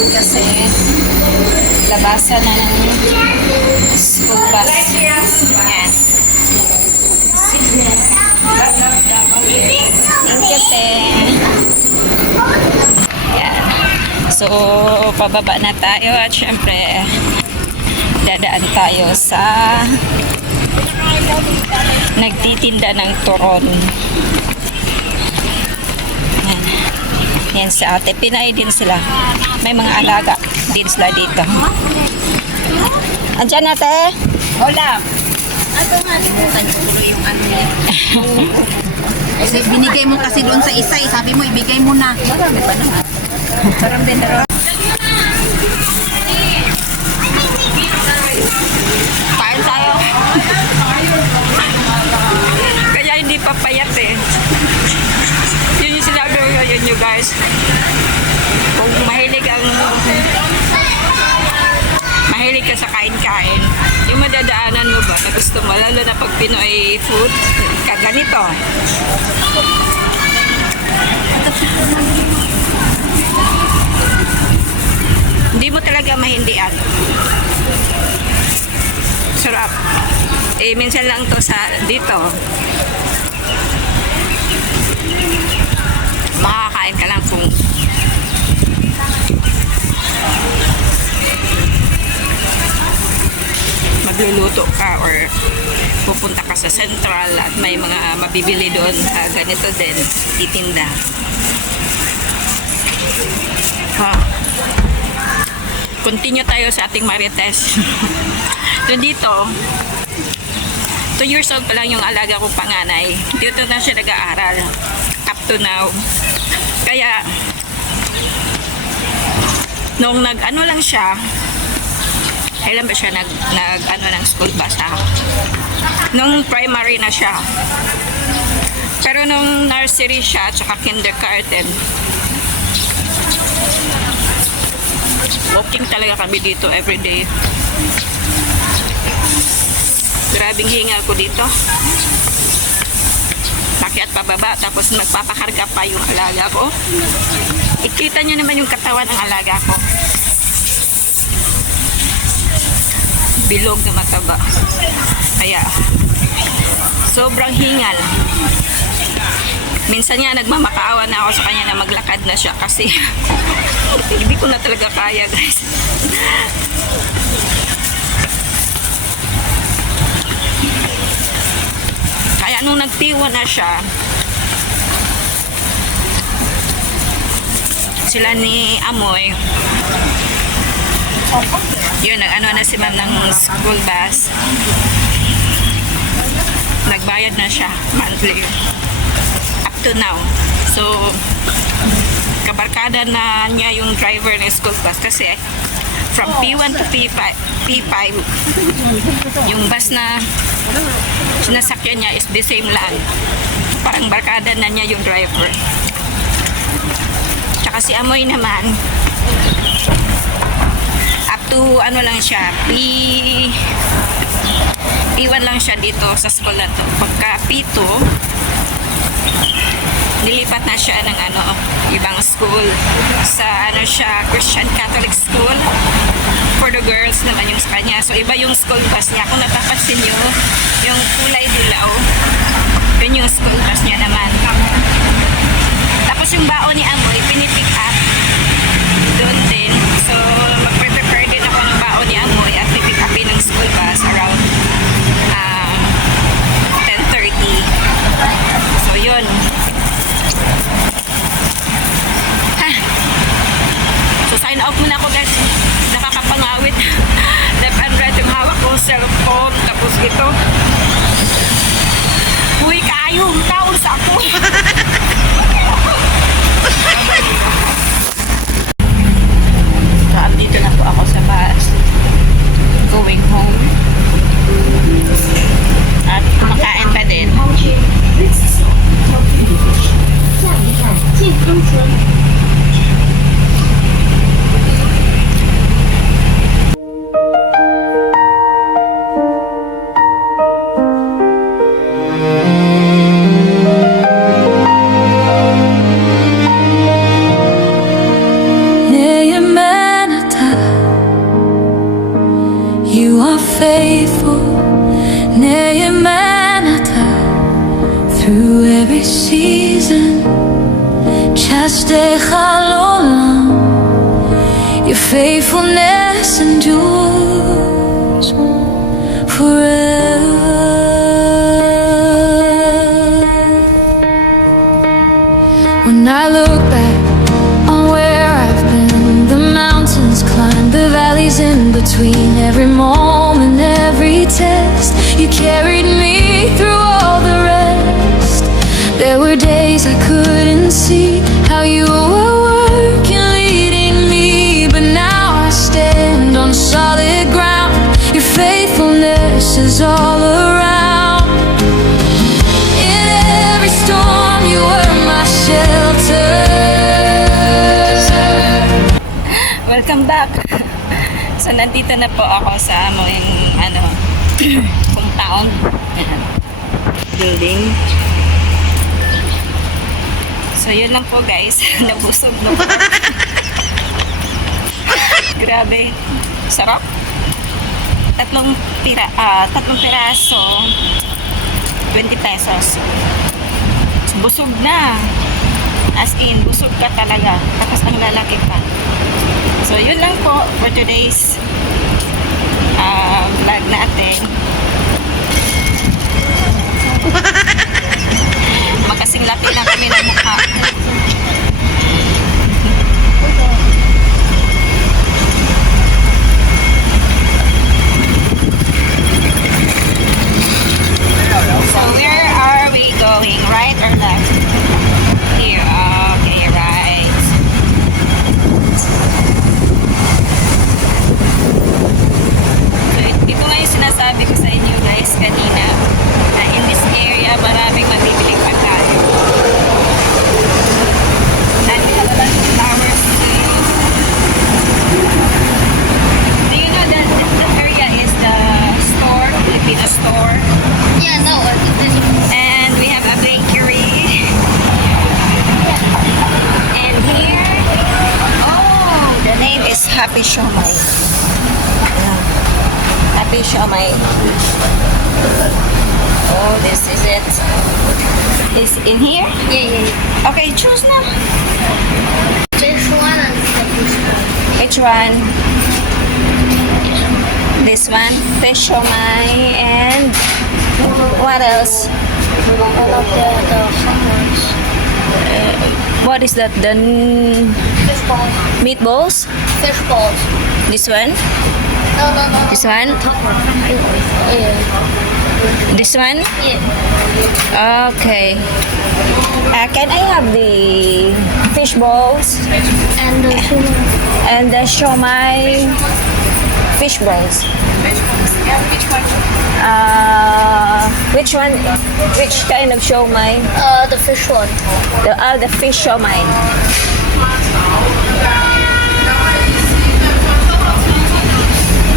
namin kasi labasan na ng school bus. Yan. Thank you, te. Yan. So, pababa na tayo at syempre, dadaan tayo sa nagtitinda ng turon. Yan. Yan si ate. Pinay din sila. May mga alaga din sila dito. Andiyan na, te? Hola. Ito nga, limutan ko tuloy yung ano niya. Binigay mo kasi doon sa isa, sabi mo ibigay mo na. Marami pa naman. Parang dinero. Kain tayo. Kaya hindi pa payat eh. Yun yung sinabi ko yun you guys. Kung mahilig ka sa kain-kain, yung madadaanan mo ba na gusto mo, lalo na pag Pinoy food, kaganito. Hindi mo talaga mahindian. Sarap. Eh, minsan lang to sa dito. Makakain ka lang kung magluluto ka or pupunta ka sa Central at may mga mabibili doon. Ganito din, titinda. Continue tayo sa ating marites. So dito, 2 years old pa lang yung alaga kong panganay. Dito na siya nag-aaral. Up to now. Kaya, nung nag-ano lang siya, kailan ba siya nag-ano ng school bus ha? Nung primary na siya. Pero nung nursery siya, tsaka kindergarten, walking talaga kami dito everyday. Grabing hingal ko dito. Pakyat pababa, tapos magpapakarga pa yung alaga ko. Ikita nyo naman yung katawan ng alaga ko. Bilog na mataba. Kaya, sobrang hingal. Minsan nga nagmamakaawa na ako sa kanya na maglakad na siya kasi hindi ko na talaga kaya, guys. Kaya nung nagtiwa na siya, sila ni Amoy, yun, nag-ano na si ma'am ng school bus. Nagbayad na siya monthly. Up to now. So, kabarkada na niya yung driver ng school bus kasi from P1 to P5, yung bus na sinasakyan niya is the same lang. Parang barkada na niya yung driver. Tsaka si Amoy naman, up to ano lang siya, P1 lang siya dito sa school na to. Pagka P2, nilipat na siya ng ano, ibang school. Sa ano siya, Christian Catholic School. For the girls naman yung sa kanya. So iba yung school bus niya. Kung natapansin nyo, yung kulay dilaw, yun yung school bus niya naman. Tapos yung baon ni Amoy, pinipick up doon din. So mag-prepare din ako ng baon ni Amoy at pipick upin ng school bus around 10:30. So yun. So sign off muna ako, guys. Nakakapangawit. Left and right yung hawak ko, cellphone, tapos ito. Uy, kayo, taon sa ako. So, andito na po ako sa bus. Going home. At kumakain pa din. faithful 내 만나다 through every season 차스대 할로람 Your faithfulness endures forever. When I look back on where I've been, the mountains climbed, the valleys in between, every moment, every test, you carried me through all the rest. There were days I couldn't see how you were working, leading me, but now I stand on solid ground. Your faithfulness is all around. In every storm, you were my shelter. Welcome back. So nandito na po ako sa aming compound. Ayan. Building. So yun lang po guys. Nabusog na po. Grabe. Sarap. Tatlong piraso. 20 pesos. Busog na. As in, busog ka talaga. Tapos ang lalaki pa. So, yun lang po for today's vlog natin. Magkasing laki lang kami ng mukha. So, where are we going? Right or left? Here. Okay, right. So, ito nga yung sinasabi ko sa inyo guys kanina. Na in this area, maraming mabibiling pagkain. Nandito na lang yung flowers too. Do you know that the area is the store, Filipino store? Yeah, no. And we have a bakery. And here, oh, the name is Happy Siomai. Ayan. Happy Siomai. Oh, this is it. Is in here? Yeah. Okay, choose now. This one and this one. Which one? This one, fish siomai, and what else? All of the sandwiches. What is that? The Fish balls. meatballs? Fish balls. This one? No. This one? Yeah. This one? Yeah. Okay. Can I have the fish balls And the sugar. and the siomai fish balls? Which one? Which kind of siomai? The fish one. The fish siomai.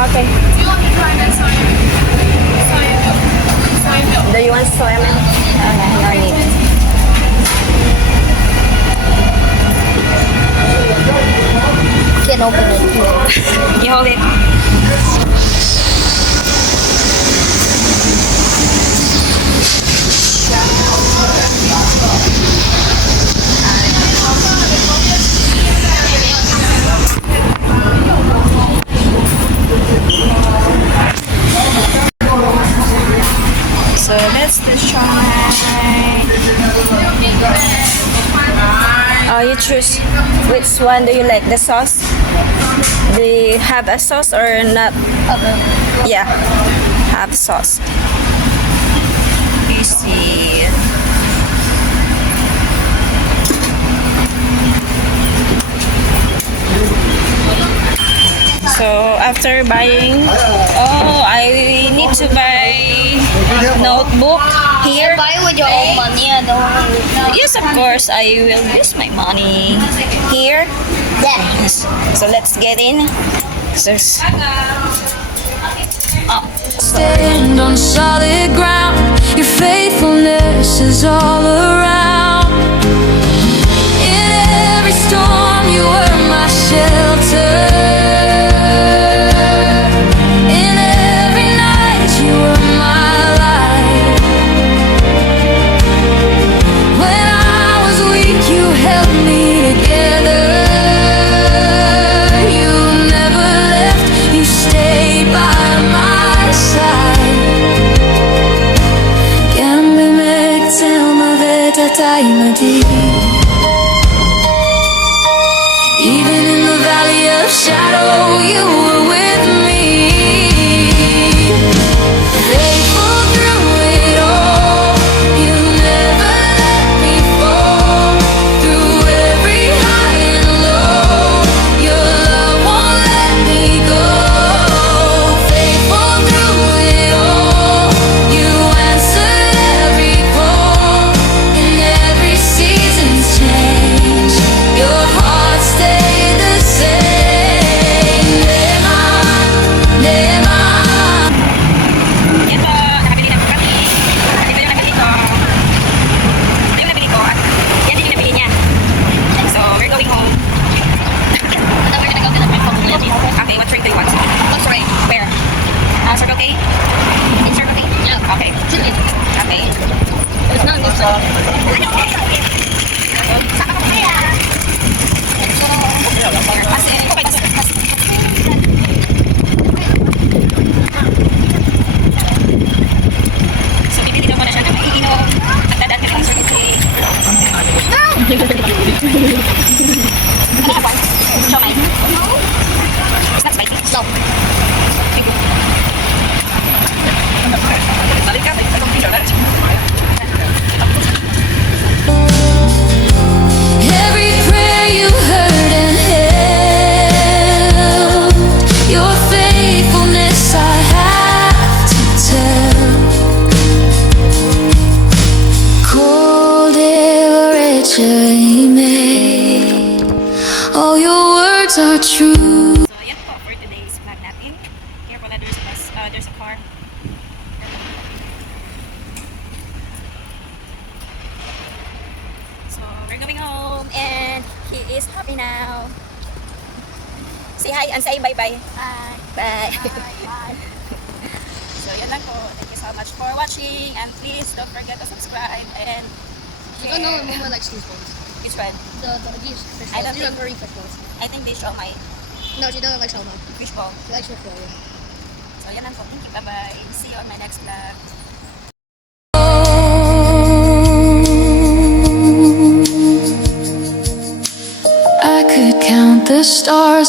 Okay. Do you want soy milk? Okay, no need. Can't open it. You hold it. So that's the siomai. Oh, you choose which one do you like? The sauce? Do you have a sauce or not? Yeah, have sauce. You see. So after buying, oh, I need to buy notebook here. Buy with your own money. I don't. Yes, of course, I will use my money here. Yeah. Yes. So let's get in. So, Stand on solid ground. Your faithfulness is all around. In every storm, you were my shelter. In every deep. Even in the valley of shadow, you were with me. Faithful through it all, you never let me fall. Through every high and low, your love won't let me go. Faithful through it all, you answered every call. In every season's change, your heart stayed the same. Never. Yan po, nakabili na po kami. Ito yung nabili ko. Ito yung nabili ko. At yan din yung nabili niya. So, we're going home. And then we're gonna go to the breakfast village. Okay, what train do you want? What's right? Where? Circle K? In Circle K? Yeah. Okay. Should be. Okay. It's not good stuff. Saka ko kaya. Kasi, okay, tas. So, bibili na muna siya ng maiinom. Magdadaan kami ng Circle K. Ano ka pa? Siomay? It's not spicy. Slow. Thank you. Balik ka, balik ka. Every prayer you heard and held, your faithfulness I have to tell. Cold made, all your words are true. So, yan po for today's vlog natin. Here pala, there's a car. So, we're going home and he is happy now. Say hi and say bye-bye. Bye. Bye. Bye. So, yan lang po. Thank you so much for watching and please don't forget to subscribe and I don't know if Mama likes these ones. which one? These fish I balls. don't These are think- very fish balls. I think they show my No, she doesn't like salmon. fishbowl. She likes fish balls. So, yan lang po. Thank you. Bye-bye. See you on my next vlog. I could count the stars.